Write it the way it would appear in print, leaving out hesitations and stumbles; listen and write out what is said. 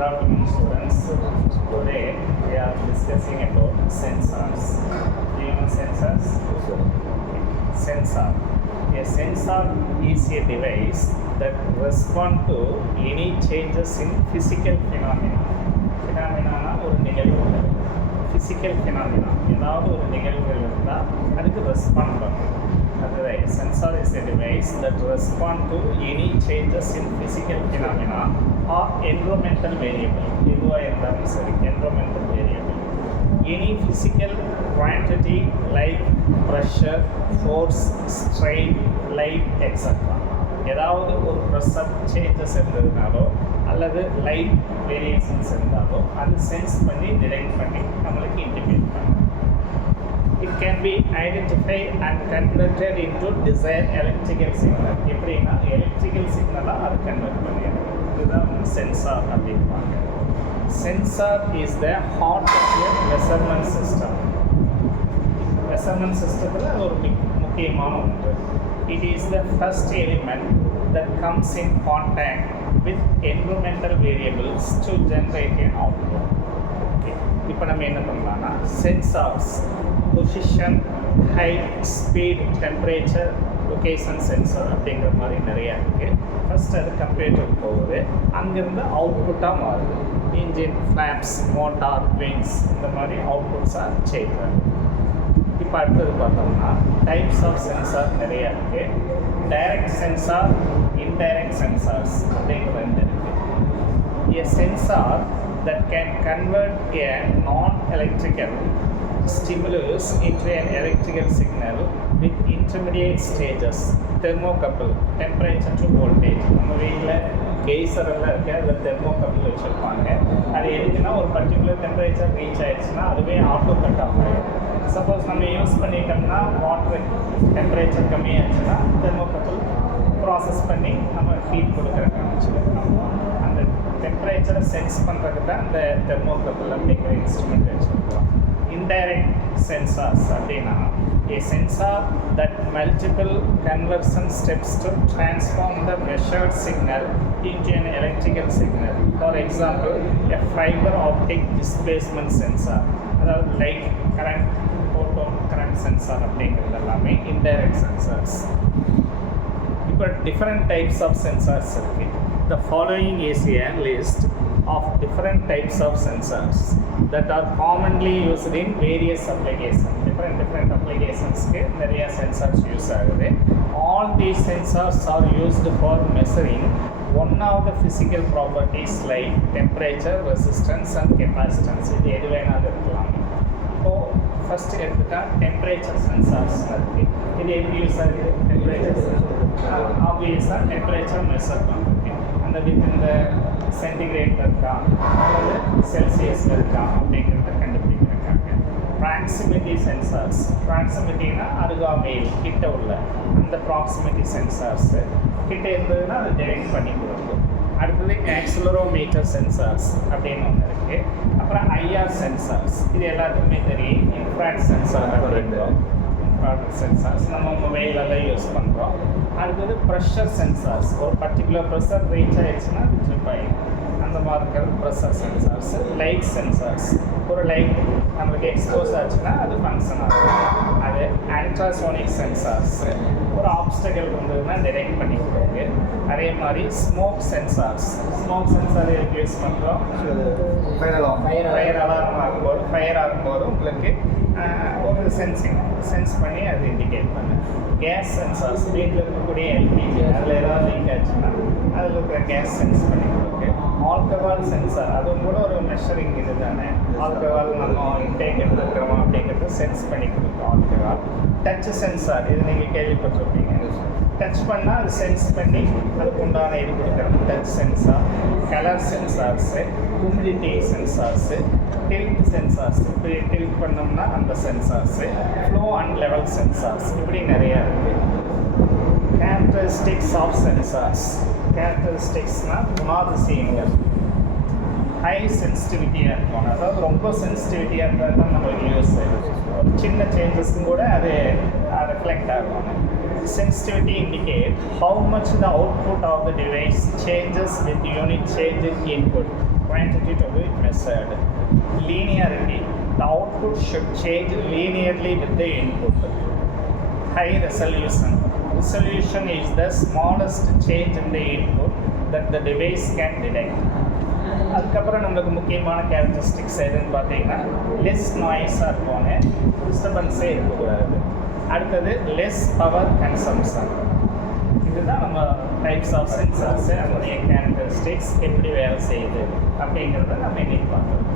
Good afternoon, students. Today we are discussing about sensors. Do you know sensors? Sensor. A sensor is a device that responds to any changes in physical phenomena. Phenomena ஒரு நிகழ்வுகள். Physical phenomena. ஏதாவது ஒரு நிகழ்வுகள் இருந்தால் அதுக்கு respond பண்ணும். அதுவே sensor is a device that responds to any changes in physical phenomena or environmental variable. எதுவாக இருந்தாலும் சரி, environmental variable. Any physical quantity like pressure, force, strain, light, etc. ஏதாவது ஒரு ப்ரெஷர் சேஞ்சஸ் இருந்ததுனாலோ அல்லது லைட் வேரியேஷன்ஸ் இருந்தாலோ அது சென்ஸ் பண்ணி detect பண்ணி நம்மளுக்கு இன்டிமேட் பண்ணும். It can be identified and converted into desired electrical signal. எப்படின்னா எலக்ட்ரிக்கல் சிக்னலாக அது கன்வெர்ட் பண்ணிடும். இதுதான் சென்சார் அப்படின்பாங்க. Sensor is the heart of the measurement system. Measurement சிஸ்டத்தில் அது ஒரு முக்கியமான ஒன்று. It is the first element that comes in contact with environmental variables to generate an output. இப்போ நம்ம என்ன பண்ணலாம்னா sensors position, height, speed, temperature, location sensor அப்படிங்கிற மாதிரி நிறையா இருக்குது. ஃபஸ்ட் அது கம்ப்யூட்டர் போகுது, அங்கேருந்து அவுட்புட்டாக மாறுது. இன்ஜின், ஃப்ளாப்ஸ், மோட்டார், விங்ஸ் இந்த மாதிரி அவுட்புட்ஸாக செய்கிறாங்க. இப்போ அடுத்தது பார்த்தோம்னா டைப்ஸ் ஆஃப் சென்சார் நிறையா இருக்குது. டைரக்ட் சென்சார், இன்டைரக்ட் சென்சார்ஸ் அப்படிங்கிற ரெண்டு இருக்குது. A sensor that can convert a non-electrical stimulus into an electrical signal with intermediate stages. Thermocouple, temperature to voltage. நம்ம வீட்டில் கெய்சரெல்லாம் இருக்குது, அதில் தெர்மோகப்பிள் வச்சுருப்பாங்க. அது எதுக்குன்னா ஒரு பர்டிகுலர் டெம்பரேச்சர் ரீச் ஆகிடுச்சுன்னா அதுவே ஆட்டோ கட் ஆஃப் ஆகிடும். சப்போஸ் நம்ம யூஸ் பண்ணிட்டோம்னா வாட்டர் டெம்பரேச்சர் கம்மியாகிடுச்சுன்னா தெர்மோகப்பிள் ப்ராசஸ் பண்ணி நம்ம ஹீட் கொடுக்குறதுக்கு வச்சுருக்கோம். அந்த டெம்பரேச்சரை சென்ஸ் பண்ணுறதுக்கு தான் இந்த தெர்மோகப்பிள் அப்படிங்கிற இன்ஸ்ட்ருமெண்ட் வச்சுருக்கோம். Indirect sensors அப்படின்னா a sensor that multiple conversion steps to transform the measured signal into an electrical signal. For example, a fiber optic displacement sensor, அதாவது light current, Foton current sensor அப்படிங்கிறது எல்லாமே indirect sensors. இப்போ different types of sensors இருக்கு. The following is a list of different types of sensors that are commonly used in various applications. Different applications-க்கு நிறைய sensors use ஆகுது. All these sensors are used for measuring one of the physical properties like temperature, resistance and capacitance. இது எது வேணாலும் இருக்கலாம். இப்போது first எடுத்துட்டா temperature sensors இருக்குது. இது எப்படி யூஸ் ஆகுது? டெம்பரேச்சர் ஆப்வியஸாக டெம்பரேச்சர் மெஷர் பண்ணுறது. அந்த இந்த சென்டிகிரேட்டில் இருக்கா அல்லது செல்சியஸில் இருக்கா அப்படிங்கிறத கண்டுபிடிக்கிறாங்க. ப்ராக்சிமிட்டி சென்சார்ஸ், ப்ராக்சிமிட்டினா அருகாமையில் கிட்ட உள்ள அந்த ப்ராக்சிமிட்டி சென்சார்ஸு கிட்ட இருந்ததுன்னா அதை டிடெக்ட் பண்ணி கொடுக்கும். அடுத்தது ஆக்சிலரோமீட்டர் சென்சார்ஸ் அப்படின்னு ஒன்று இருக்குது. அப்புறம் ஐஆர் சென்சார்ஸ், இது எல்லாத்துக்குமே தெரியும். இன்ஃப்ராட் சென்சார் அப்படின்றோம். இன்ஃப்ராட் சென்சார்ஸ் நம்ம மொபைலெல்லாம் யூஸ் பண்ணுறோம். அடுத்தது ப்ரெஷர் சென்சார்ஸ், ஒரு பர்டிகுலர் ப்ரெஷர் ரீச் ஆகிடுச்சுன்னா அது ட்ரிப் ஆகிடும். அந்த மாதிரி இருக்கிறது ப்ரெஷர் சென்சார்ஸ். லைட் சென்சார்ஸ், ஒரு லைட் நம்மளுக்கு எக்ஸ்போஸ் ஆச்சுன்னா அது ஃபங்க்ஷன் ஆகும். அது அல்ட்ராசோனிக் சென்சார்ஸ், ஒரு ஆப்ஸ்டக்கிள் இருந்ததுன்னா டிடெக்ட் பண்ணி கொடுக்குது. அதே மாதிரி ஸ்மோக் சென்சார்ஸ். ஸ்மோக் சென்சார் எதுக்கு யூஸ் பண்ணுறோம்? ஃபயர் அலாரம் ஆகும்போது உங்களுக்கு ஒரு சென்ஸ் பண்ணி அது இண்டிகேட் பண்ணு. கேஸ் சென்சார்ஸ், வீட்டில் இருக்கக்கூடிய எல்பிஜி அதில் ஏதாவது லீக் ஆச்சுன்னா அதில் இருக்கிற கேஸ் சென்ஸ் பண்ணி கொடுக்கு. ஆல்கஹால் சென்சார், அதுவும் கூட ஒரு மெஷரிங் இது தானே. ஆல்கஹால் நம்ம இன்டேக் எடுத்துக்கிறோமா அப்படிங்கிறது சென்ஸ் பண்ணி கொடுக்கும் ஆல்கஹால். டச் சென்சார், இது நீங்கள் கேள்விப்பட்டிருப்பீங்க. டச் பண்ணால் அது சென்ஸ் பண்ணி அதுக்கு உண்டான இது கொடுக்குறது touch sensor. Colour sensors, humidity sensors, tilt sensors, இப்படி டில்ட் பண்ணோம்னா அந்த sensors, flow and level sensors, இப்படி நிறையா இருக்குது. Characteristics of sensors. கேரக்டரிஸ்டிக்ஸ்னால் குணாதிசயங்கள். ஹை சென்சிட்டிவிட்டியாக இருக்கும், அதாவது ரொம்ப சென்சிட்டிவிட்டியாக இருந்தால் தான் நம்மளுக்கு யூஸ் ஆகும். ஒரு சின்ன சேஞ்சஸ்க்கும் கூட அது ரிஃப்ளெக்ட் ஆகும். Sensitivity indicate how much the output of the device changes with unit change in input. quantitative method. Linearity, the output should change linearly with the input. High resolution, resolution is the smallest change in the input that the device can detect. அதுக்கப்புறம் நம்மளுக்கு முக்கியமான characteristics எதுன்னு பார்த்தீங்கன்னா less நாய்ஸாக இருக்கோன்னு, டிஸ்டர்பன்ஸே இருக்கக்கூடாது. அடுத்தது less power consumption. இதுதான் நம்ம types of sensors, அதனுடைய கேரக்டரிஸ்டிக்ஸ் எப்படி வேலை செய்யுது அப்படிங்கிறத நம்ம இன்னைக்கு பார்க்கலாம்.